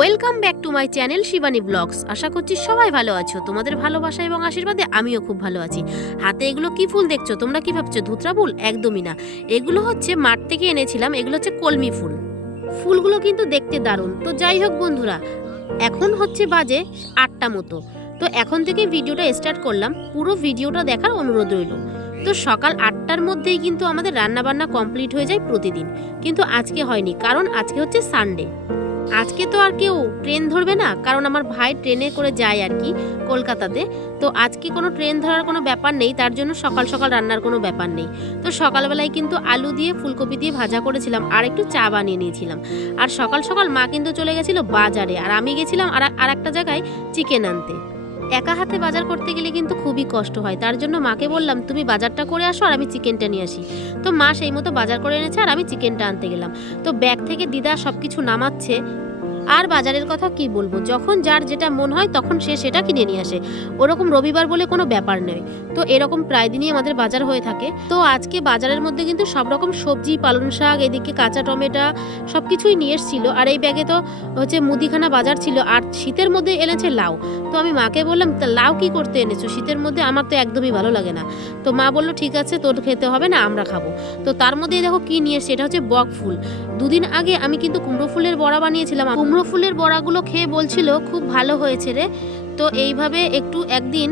Welcome back to my channel Shivani blogs. আশা করছি সবাই ভালো আছো। তোমাদের ভালোবাসা এবং আশীর্বাদে আমিও খুব ভালো আছি। হাতে এগুলো কি ফুল দেখছো? তোমরা কি ভাবছো ধুতরা ফুল? একদমই না, এগুলো হচ্ছে মাঠ থেকে এনেছিলাম। এগুলো হচ্ছে কলমি ফুল। ফুলগুলো কিন্তু দেখতে দারুণ। তো যাই হোক বন্ধুরা, এখন হচ্ছে বাজে 8টা মতো। তো এখন থেকে ভিডিওটা স্টার্ট করলাম। পুরো ভিডিওটা দেখার অনুরোধ রইল। তো সকাল 8টার মধ্যেই কিন্তু আমাদের রান্নাবান্না কমপ্লিট হয়ে যায় প্রতিদিন, কিন্তু আজকে হয়নি, কারণ আজকে হচ্ছে সানডে। আজকে তো আর কেউ ট্রেন ধরবে না, কারণ আমার ভাই ট্রেনে করে যায় আর কি কলকাতাতে। তো আজকে কোনো ট্রেন ধরার কোনো ব্যাপার নেই, তার জন্য সকাল সকাল রান্নার কোনো ব্যাপার নেই। তো সকালবেলায় কিন্তু আলু দিয়ে ফুলকপি দিয়ে ভাজা করেছিলাম আর একটু চা বানিয়ে নিয়েছিলাম। আর সকাল সকাল মা কিন্তু চলে গেছিলো বাজারে, আর আমি গেছিলাম আর একটা জায়গায় চিকেন আনতে। একা হাতে বাজার করতে গেলে কিন্তু খুবই কষ্ট হয়, তার জন্য মাকে বললাম তুমি বাজারটা করে আসো আর আমি চিকেনটা নিয়ে আসি। তো মা সেই মতো বাজার করে এনেছে আর আমি চিকেনটা আনতে গেলাম। তো ব্যাগ থেকে দিদা সব কিছু নামাচ্ছে। আর বাজারের কথা কি বলবো, যখন যার যেটা মন হয় তখন সে সেটা কিনে নিয়ে আসে। ওরকম রবিবার বলে কোনো ব্যাপার নয়। তো এরকম প্রায় দিনই আমাদের বাজার হয়ে থাকে। তো আজকে বাজারের মধ্যে কিন্তু সব রকম সবজি, পালং শাক, এদিকে কাঁচা টমেটো সব কিছুই নিয়ে এসেছিল। আর এই ব্যাগে তো হচ্ছে মুদিখানা বাজার ছিল, আর শীতের মধ্যে এনেছে লাউ। তো আমি মাকে বললাম, তা লাউ কি করতে এনেছো শীতের মধ্যে? আমার তো একদমই ভালো লাগে না। তো মা বললো ঠিক আছে, তোর খেতে হবে না, আমরা খাবো। তো তার মধ্যে দেখো কি নিয়ে এসছে, এটা হচ্ছে বক ফুল। দুদিন আগে আমি কিন্তু কুমড়ো ফুলের বড়া বানিয়েছিলাম। কুমড়ো ফুলের বড়াগুলো খেয়ে বলছিল খুব ভালো হয়েছে রে। তো এইভাবে একদিন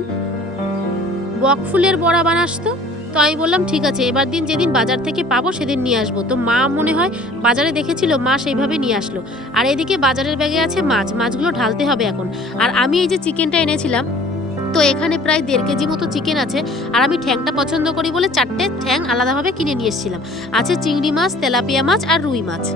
বক ফুলের বড়া বানাস তো। তো আমি বললাম ঠিক আছে, এবার দিন যেদিন বাজার থেকে পাবো সেদিন নিয়ে আসবো। তো মা মনে হয় বাজারে দেখেছিল, মা সেইভাবে নিয়ে আসলো। আর এদিকে বাজারের ব্যাগে আছে মাছগুলো ঢালতে হবে এখন। আর আমি এই যে চিকেনটা এনেছিলাম, তো এখানে প্রায় 1.5 কেজি মতো চিকেন আছে। আর আমি ঠ্যাংটা পছন্দ করি বলে 4টে ঠ্যাং আলাদাভাবে কিনে নিয়ে এসেছিলাম। আছে চিংড়ি মাছ, তেলাপিয়া মাছ আর রুই মাছ।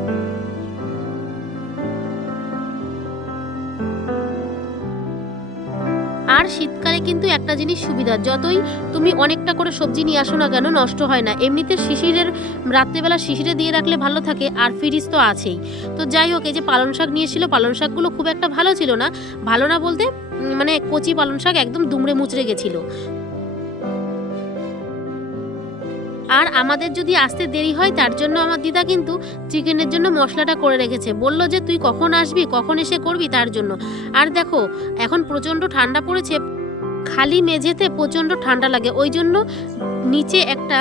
আর শীতকালে কিন্তু একটা জিনিস সুবিধা, যতই তুমি অনেকটা করে সবজি নিয়ে আসো না কেন নষ্ট হয় না। এমনিতে রাত্রেবেলা শিশিরে দিয়ে রাখলে ভালো থাকে, আর ফ্রিজ তো আছেই। তো যাই হোক, এই যে পালং শাক নিয়েছিল, পালং শাকগুলো খুব একটা ভালো ছিল না। ভালো না বলতে মানে কচি পালং শাক একদম দুমড়ে মুচড়ে গেছিলো। আর আমাদের যদি আসতে দেরি হয়, তার জন্য আমার দিদা কিন্তু চিকেনের জন্য মশলাটা করে রেখেছে। বললো যে তুই কখন আসবি, কখন এসে করবি তার জন্য। আর দেখো এখন প্রচণ্ড ঠান্ডা পড়েছে, খালি মেঝেতে প্রচণ্ড ঠান্ডা লাগে, ওই জন্য নিচে একটা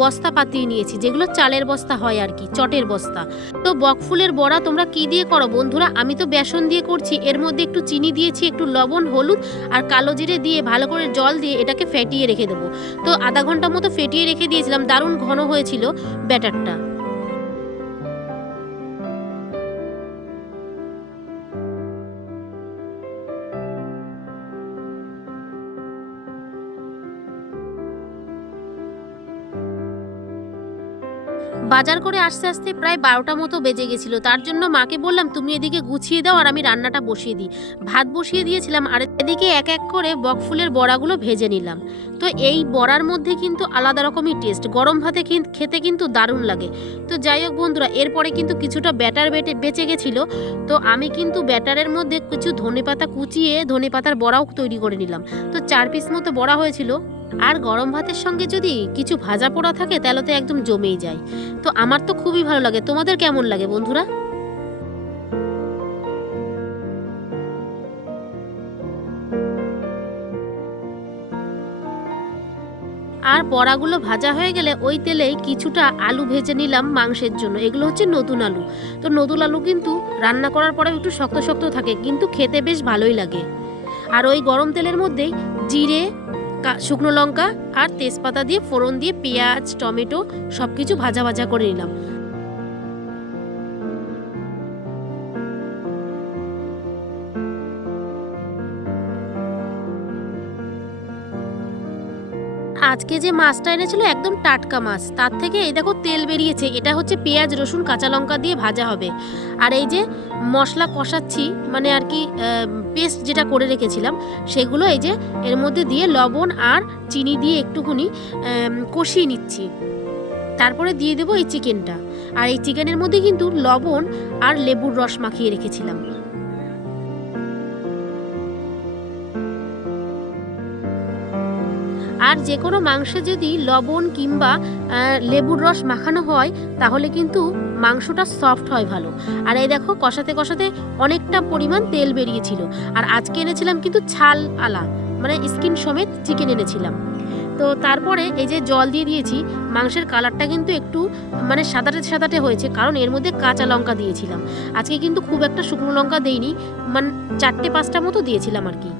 বস্তা পাতিয়ে নিয়েছি, যেগুলো চালের বস্তা হয় আর কি, চটের বস্তা। তো বকফুলের বড়া তোমরা কি দিয়ে করো বন্ধুরা? আমি তো বেসন দিয়ে করছি, এর মধ্যে একটু চিনি দিয়েছি, একটু লবণ, হলুদ আর কালো জিরে দিয়ে ভালো করে জল দিয়ে এটাকে ফেটিয়ে রেখে দেবো। তো আধা ঘন্টা মতো ফেটিয়ে রেখে দিয়েছিলাম, দারুণ ঘন হয়েছিল ব্যাটারটা। বাজার করে আস্তে আস্তে প্রায় 12টা মতো বেজে গেছিলো। তার জন্য মাকে বললাম তুমি এদিকে গুছিয়ে দাও আর আমি রান্নাটা বসিয়ে দিই। ভাত বসিয়ে দিয়েছিলাম, আর এদিকে এক এক করে বকফুলের বড়াগুলো ভেজে নিলাম। তো এই বড়ার মধ্যে কিন্তু আলাদা রকমই টেস্ট, গরম ভাতে খেতে কিন্তু দারুণ লাগে। তো যাই হোক বন্ধুরা, এরপরে কিন্তু কিছুটা ব্যাটার বেঁচে গেছিলো। তো আমি কিন্তু ব্যাটারের মধ্যে কিছু ধনেপাতা কুচিয়ে ধনেপাতার বড়াও তৈরি করে নিলাম। তো 4 পিস মতো বড়া হয়েছিল। আর গরম ভাতের সঙ্গে যদি কিছু ভাজা পোড়া থাকে তাহলে তো একদম জমেই যায়। তো আমার তো খুবই ভালো লাগে। তোমাদের কেমন লাগে বন্ধুরা? আর বড়াগুলো ভাজা হয়ে গেলে ওই তেলেই কিছুটা আলু ভেজে নিলাম মাংসের জন্য। এগুলো হচ্ছে নতুন আলু। তো নতুন আলু কিন্তু রান্না করার পরে একটু শক্ত শক্ত থাকে, কিন্তু খেতে বেশ ভালোই লাগে। আর ওই গরম তেলের মধ্যেই জিরে, শুকনো লঙ্কা আর তেজপাতা দিয়ে ফোড়ন দিয়ে পেঁয়াজ, টমেটো সব কিছু ভাজা ভাজা করে নিলাম। আজকে যে মাছটা এনেছিল একদম টাটকা মাছ, তার থেকে এই দেখো তেল বেরিয়েছে। এটা হচ্ছে পেঁয়াজ, রসুন, কাঁচা লঙ্কা দিয়ে ভাজা হবে। আর এই যে মশলা কষাচ্ছি, মানে আর কি পেস্ট যেটা করে রেখেছিলাম সেগুলো এই যে এর মধ্যে দিয়ে লবণ আর চিনি দিয়ে একটুখানি কষিয়ে নিচ্ছি। তারপরে দিয়ে দেবো এই চিকেনটা। আর এই চিকেনের মধ্যে কিন্তু লবণ আর লেবুর রস মাখিয়ে রেখেছিলাম। আর যে কোনো মাংসে যদি লবণ কিংবা লেবুর রস মাখানো হয় তাহলে কিন্তু মাংসটা সফট হয় ভালো। আর এই দেখো কষাতে কষাতে অনেকটা পরিমাণ তেল বেরিয়েছিল। আর আজকে এনেছিলাম কিন্তু ছাল আলা, মানে স্কিন সমেত চিকেন এনেছিলাম। তো তারপরে এই যে জল দিয়ে দিয়েছি, মাংসের কালারটা কিন্তু একটু মানে সাদাটে সাদাটে হয়েছে, কারণ এর মধ্যে কাঁচা লঙ্কা দিয়েছিলাম। আজকে কিন্তু খুব একটা শুকনো লঙ্কা দেইনি, মানে 4-5টা মতো দিয়েছিলাম আর কি।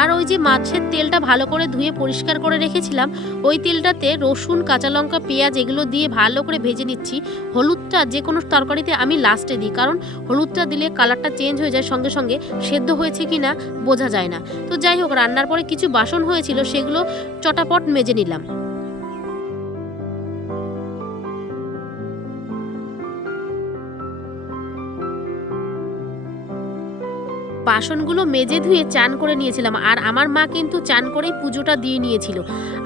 আর ওই যে মাছের তেলটা ভালো করে ধুয়ে পরিষ্কার করে রেখেছিলাম, ওই তেলটাতে রসুন, কাঁচা লঙ্কা, পেঁয়াজ এগুলো দিয়ে ভালো করে ভেজে নিচ্ছি। হলুদটা যে কোনো তরকারিতে আমি লাস্টে দিই, কারণ হলুদটা দিলে কালারটা চেঞ্জ হয়ে যায়, সঙ্গে সঙ্গে সেদ্ধ হয়েছে কি না বোঝা যায় না। তো যাই হোক, রান্নার পরে কিছু বাসন হয়েছিল, সেগুলো চটাপট মেজে নিলাম। বাসনগুলো মেজে ধুয়ে চান করে নিয়েছিলাম। আর আমার মা কিন্তু চান করেই পুজোটা দিয়ে নিয়েছিল।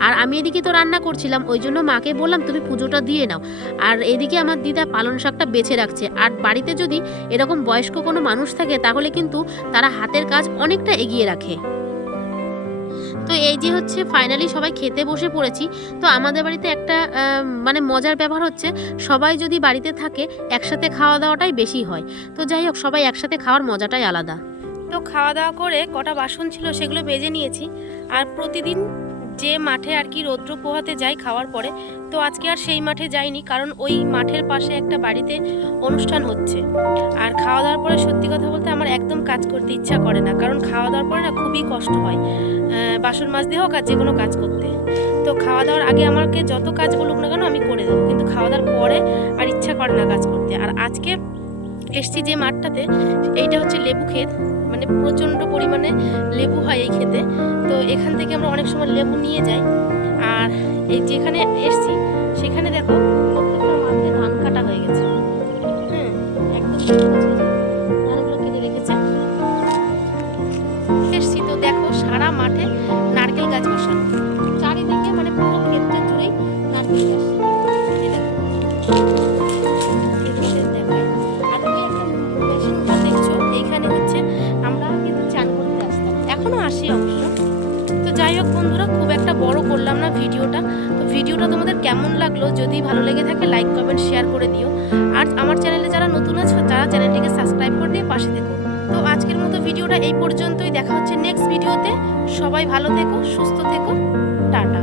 আর আমি এদিকে তো রান্না করছিলাম, ওই জন্য মাকে বললাম তুমি পুজোটা দিয়ে নাও। আর এদিকে আমার দিদা পালং শাকটা বেছে রাখছে। আর বাড়িতে যদি এরকম বয়স্ক কোনো মানুষ থাকে তাহলে কিন্তু তারা হাতের কাজ অনেকটা এগিয়ে রাখে। তো এই যে হচ্ছে ফাইনালি সবাই খেতে বসে পড়েছি। তো আমাদের বাড়িতে একটা মানে মজার ব্যাপার হচ্ছে, সবাই যদি বাড়িতে থাকে একসাথে খাওয়া দাওয়াটাই বেশি হয়। তো যাই হোক, সবাই একসাথে খাওয়ার মজাটাই আলাদা। তো খাওয়া দাওয়া করে কটা বাসন ছিল সেগুলো মেজে নিয়েছি। আর প্রতিদিন যে মাঠে আর কি রৌদ্র পোহাতে যাই খাওয়ার পরে, তো আজকে আর সেই মাঠে যাইনি, কারণ ওই মাঠের পাশে একটা বাড়িতে অনুষ্ঠান হচ্ছে। আর খাওয়া দাওয়ার পরে সত্যি কথা বলতে আমার একদম কাজ করতে ইচ্ছা করে না, কারণ খাওয়া দাওয়ার পরে না খুবই কষ্ট হয় বাসন মাজতে হোক আর যে কোনো কাজ করতে। তো খাওয়া দাওয়ার আগে আমাকে যত কাজ বলুক না কেন আমি করে দেবো, কিন্তু খাওয়া দাওয়ার পরে আর ইচ্ছা করে না কাজ করতে। আর আজকে এসছি যে মাঠটাতে, এইটা হচ্ছে লেবু ক্ষেত, মানে প্রচণ্ড পরিমাণে লেবু হয় এই ক্ষেতে। তো এখান থেকে আমরা অনেক সময় লেবু নিয়ে যাই। আর এই যেখানে এসছি সেখানে দেখো প্রত্যেকটা মাঠে ধান কাটা হয়ে গেছে। হ্যাঁ, একদম ধানগুলো কেটে রেখেছে। এসছি তো দেখো সারা মাঠে নারকেল গাছ বসানো, চারিদিকে মানে পুরো ক্ষেতটা জুড়েই নারকেল গাছ। এই দেখো, এইখানে হচ্ছে আমরা কিন্তু চান করতে আসতাম, এখনো আসি অবশ্য। তো যাই হোক বন্ধুরা, খুব একটা বড় করলাম না ভিডিওটা। তো ভিডিওটা তোমাদের কেমন লাগলো, যদি ভালো লেগে থাকে লাইক কমেন্ট শেয়ার করে দিও। আর আমার চ্যানেলে যারা নতুন আছো তারা চ্যানেলটিকে সাবস্ক্রাইব করে দিয়ে পাশে থেকো। তো আজকের মতো ভিডিওটা এই পর্যন্তই, দেখা হচ্ছে নেক্সট ভিডিওতে। সবাই ভালো থেকো, সুস্থ থেকো, টাটা।